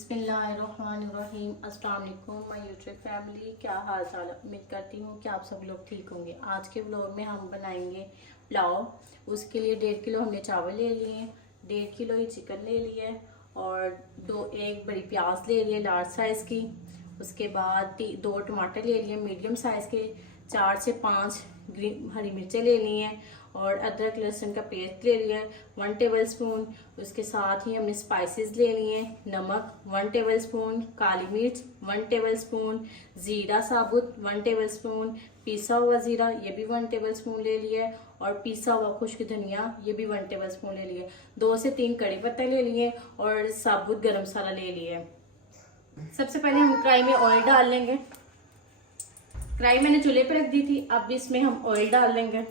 बिस्मिल्लाहिर्रहमानिर्रहीम। अस्सलाम वालेकुम माय यूट्यूब फैमिली, क्या हाल चाल है। उम्मीद करती हूँ कि आप सब लोग ठीक होंगे। आज के व्लॉग में हम बनाएंगे पुलाव। उसके लिए 1.5 किलो हमने चावल ले लिए, 1.5 किलो ही चिकन ले लिया और एक बड़ी प्याज ले लिए लार्ज साइज़ की। उसके बाद 2 टमाटर ले लिए मीडियम साइज़ के, 4 से 5 हरी मिर्चें ले ली हैं और अदरक लहसुन का पेस्ट ले लिया है 1 टेबल स्पून। उसके साथ ही हमने स्पाइसेस ले लिए हैं, नमक 1 टेबल स्पून, काली मिर्च 1 टेबल स्पून, ज़ीरा साबुत 1 टेबल स्पून, पिसा हुआ ज़ीरा ये भी 1 टेबल स्पून ले लिया है और पिसा हुआ खुश्क धनिया ये भी 1 टेबल स्पून ले लिया। 2 से 3 कड़ी पत्ते ले लिए और साबुत गरम मसाला ले लिया है। सबसे पहले हम कढ़ाई में ऑयल डाल लेंगे। कढ़ाई मैंने चूल्हे पर रख दी थी, अब इसमें हम ऑयल डाल लेंगे।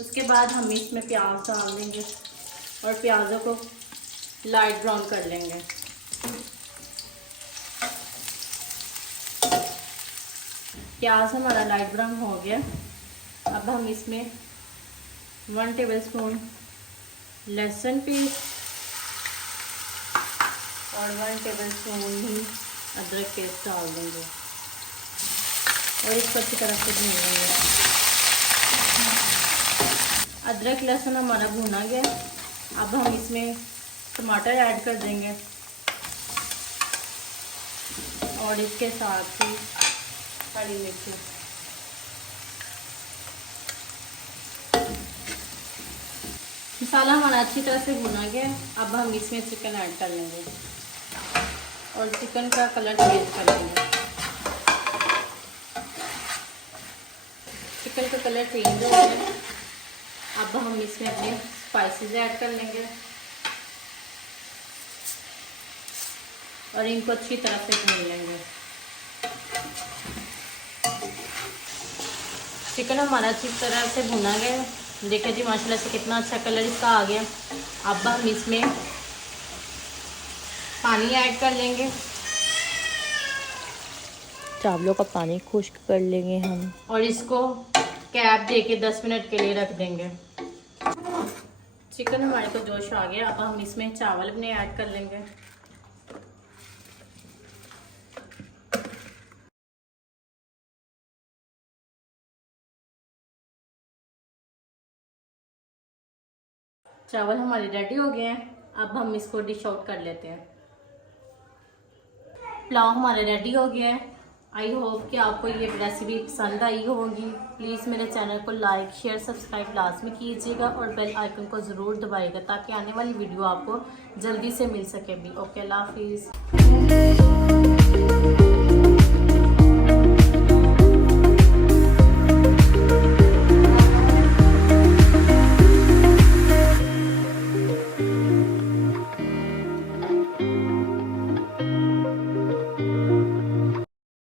उसके बाद हम इसमें प्याज डाल देंगे और प्याजों को लाइट ब्राउन कर लेंगे। प्याज हमारा लाइट ब्राउन हो गया। अब हम इसमें 1 टेबल स्पून लहसुन पेस्ट और 1 टेबल स्पून ही अदरक पेस्ट डाल देंगे और इसको अच्छी तरह से भून लेंगे। अदरक लहसुन हमारा भुना गया। अब हम इसमें टमाटर ऐड कर देंगे और इसके साथ ही हरी मिर्ची। मसाला हमारा अच्छी तरह से भुना गया। अब हम इसमें चिकन ऐड कर लेंगे और चिकन का कलर चेंज कर लेंगे। चिकन का कलर चेंज हो गया। अब हम इसमें अपने स्पाइसेस ऐड कर लेंगे और इनको अच्छी तरह से भून लेंगे। चिकन हमारा अच्छी तरह से भुना गया। देखिए जी माशाल्लाह से कितना अच्छा कलर इसका आ गया। अब हम इसमें पानी ऐड कर लेंगे। चावलों का पानी खुश्क कर लेंगे हम और इसको कैप दे के 10 मिनट के लिए रख देंगे। चिकन हमारे को जोश आ गया। अब हम इसमें चावल अपने ऐड कर लेंगे। चावल हमारे रेडी हो गए हैं। अब हम इसको डिश आउट कर लेते हैं। पुलाव हमारे रेडी हो गया है। आई होप कि आपको ये रेसिपी पसंद आई होगी। प्लीज़ मेरे चैनल को लाइक शेयर सब्सक्राइब लाजमी कीजिएगा और बेल आइकन को ज़रूर दबाइएगा ताकि आने वाली वीडियो आपको जल्दी से मिल सके भी। ओके, अल्लाह हाफिज़।